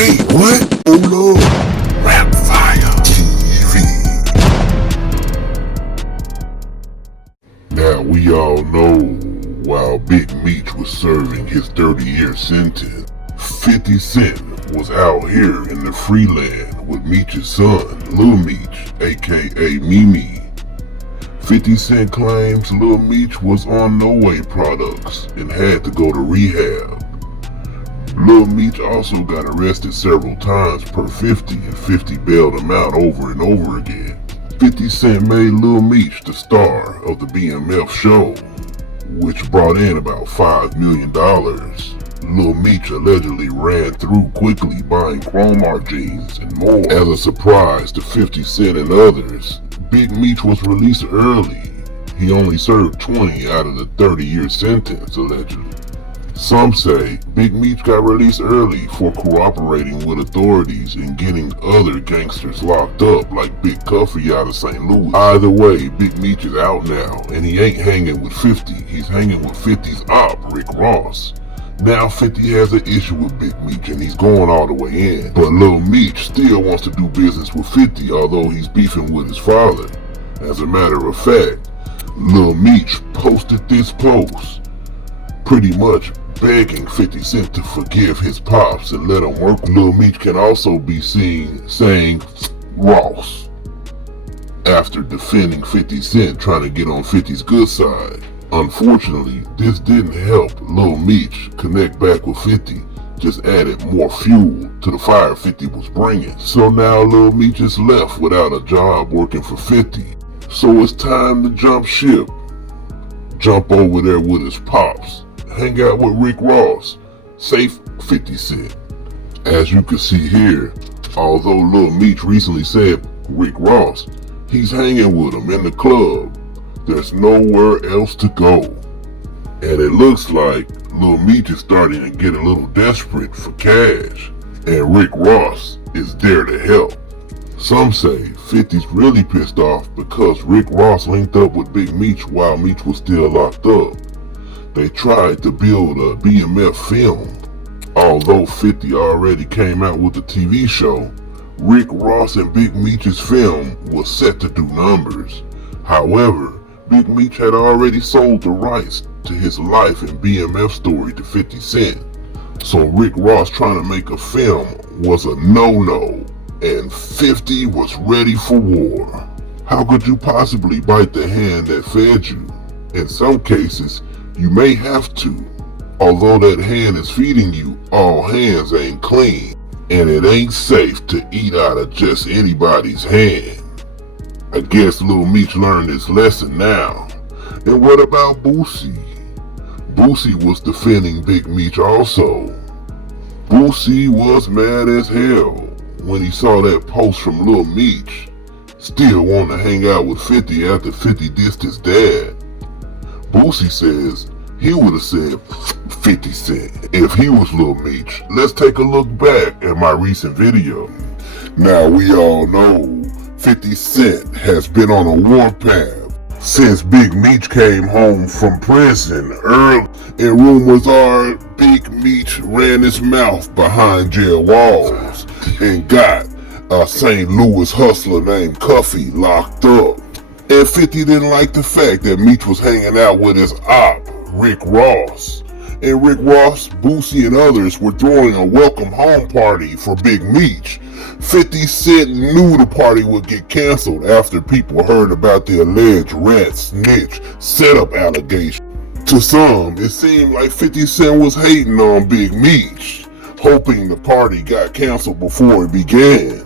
Wait, what? Hold on. Rap Fire TV. Now we all know while Big Meech was serving his 30-year sentence, 50 Cent was out here in the free land with Meech's son, Lil Meech, aka Mimi. 50 Cent claims Lil Meech was on No Way products and had to go to rehab. Lil Meech also got arrested several times per 50 and 50 bailed him out over and over again. 50 Cent made Lil Meech the star of the BMF show, which brought in about $5 million. Lil Meech allegedly ran through quickly buying Chromar jeans and more. As a surprise to 50 Cent and others, Big Meech was released early. He only served 20 out of the 30-year sentence, allegedly. Some say Big Meech got released early for cooperating with authorities and getting other gangsters locked up like Big Cuffy out of St. Louis. Either way, Big Meech is out now and he ain't hanging with 50. He's hanging with 50's op, Rick Ross. Now 50 has an issue with Big Meech and he's going all the way in. But Lil Meech still wants to do business with 50, although he's beefing with his father. As a matter of fact, Lil Meech posted this post, pretty much begging 50 Cent to forgive his pops and let him work. Lil Meech can also be seen saying Ross after defending 50 Cent, trying to get on 50's good side. Unfortunately, this didn't help Lil Meech connect back with 50, just added more fuel to the fire 50 was bringing. So now Lil Meech is left without a job working for 50. So it's time to jump ship. Jump over there with his pops. Hang out with Rick Ross. Safe 50 Cent. As you can see here, although Lil Meech recently said Rick Ross, he's hanging with him in the club. There's nowhere else to go. And it looks like Lil Meech is starting to get a little desperate for cash. And Rick Ross is there to help. Some say 50's really pissed off because Rick Ross linked up with Big Meech while Meech was still locked up. They tried to build a BMF film. Although 50 already came out with the TV show, Rick Ross and Big Meech's film was set to do numbers. However, Big Meech had already sold the rights to his life and BMF story to 50 Cent. So Rick Ross trying to make a film was a no-no, and 50 was ready for war. How could you possibly bite the hand that fed you? In some cases, you may have to. Although that hand is feeding you, all hands ain't clean, and it ain't safe to eat out of just anybody's hand. I guess Lil Meech learned his lesson now. And what about Boosie? Boosie was defending Big Meech also. Boosie was mad as hell when he saw that post from Lil Meech. Still wanting to hang out with 50 after 50 dissed his dad. Boosie says he would have said 50 Cent if he was Lil Meech. Let's take a look back at my recent video. Now we all know 50 Cent has been on a warpath since Big Meech came home from prison early, and rumors are Big Meech ran his mouth behind jail walls and got a St. Louis hustler named Cuffy locked up. And 50 didn't like the fact that Meech was hanging out with his op, Rick Ross. And Rick Ross, Boosie, and others were throwing a welcome home party for Big Meech. 50 Cent knew the party would get canceled after people heard about the alleged rat snitch setup allegation. To some, it seemed like 50 Cent was hating on Big Meech, hoping the party got canceled before it began.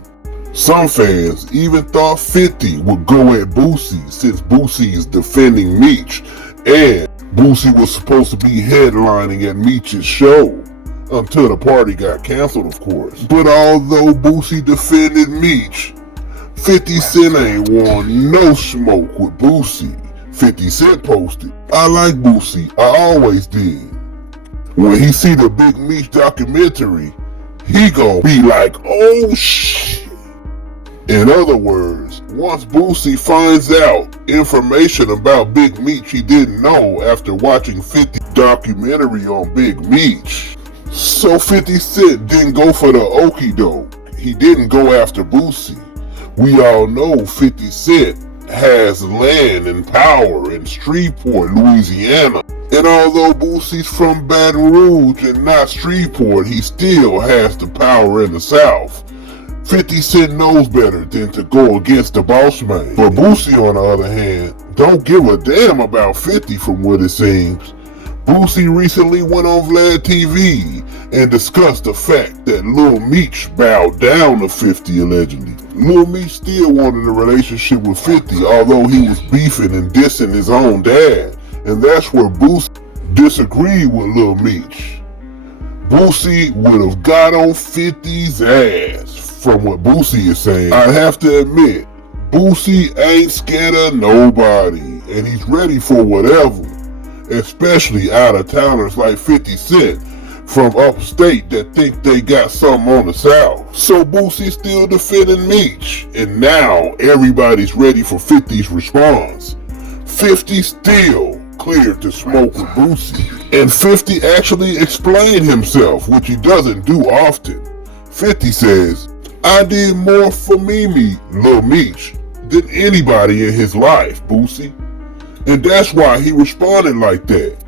Some fans even thought 50 would go at Boosie since Boosie is defending Meech, and Boosie was supposed to be headlining at Meech's show. Until the party got canceled, of course. But although Boosie defended Meech, 50 Cent ain't want no smoke with Boosie. 50 Cent posted, "I like Boosie, I always did. When he see the Big Meech documentary, he gon' be like, oh shit." In other words, once Boosie finds out information about Big Meech he didn't know after watching 50's documentary on Big Meech, So 50 Cent didn't go for the okie doke. He didn't go after Boosie. We all know 50 Cent has land and power in Shreveport, Louisiana. And although Boosie's from Baton Rouge and not Shreveport, he still has the power in the South. 50 Cent knows better than to go against the boss man. But Boosie, on the other hand, don't give a damn about 50 from what it seems. Boosie recently went on Vlad TV and discussed the fact that Lil Meech bowed down to 50 allegedly. Lil Meech still wanted a relationship with 50, although he was beefing and dissing his own dad. And that's where Boosie disagreed with Lil Meech. Boosie would have got on 50's ass. From what Boosie is saying, I have to admit, Boosie ain't scared of nobody, and he's ready for whatever. Especially out-of-towners like 50 Cent from upstate that think they got something on the South. So Boosie's still defending Meech, and now everybody's ready for 50's response. 50 still cleared to smoke with Boosie, and 50 actually explained himself, which he doesn't do often. 50 says, I did more for Lil Meech, than anybody in his life, Boosie. And that's why he responded like that.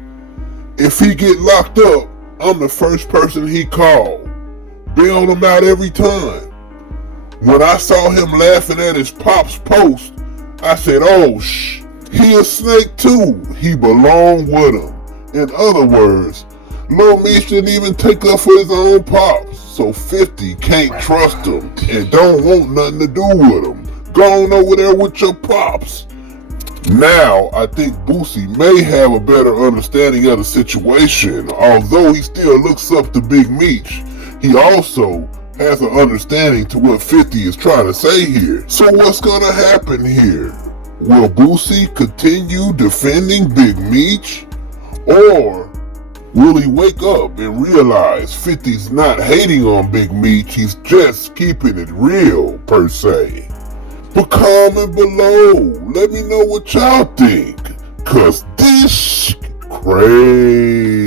If he get locked up, I'm the first person he called. Bailed him out every time. When I saw him laughing at his pop's post, I said, oh he a snake too. He belonged with him. In other words, Lil Meech didn't even take up for his own pops. So 50 can't trust him and don't want nothing to do with him. Go on over there with your pops. Now, I think Boosie may have a better understanding of the situation. Although he still looks up to Big Meech, he also has an understanding to what 50 is trying to say here. So what's gonna happen here? Will Boosie continue defending Big Meech? Or will he wake up and realize 50's not hating on Big Meech, he's just keeping it real, per se? But comment below, let me know what y'all think, cause this crazy.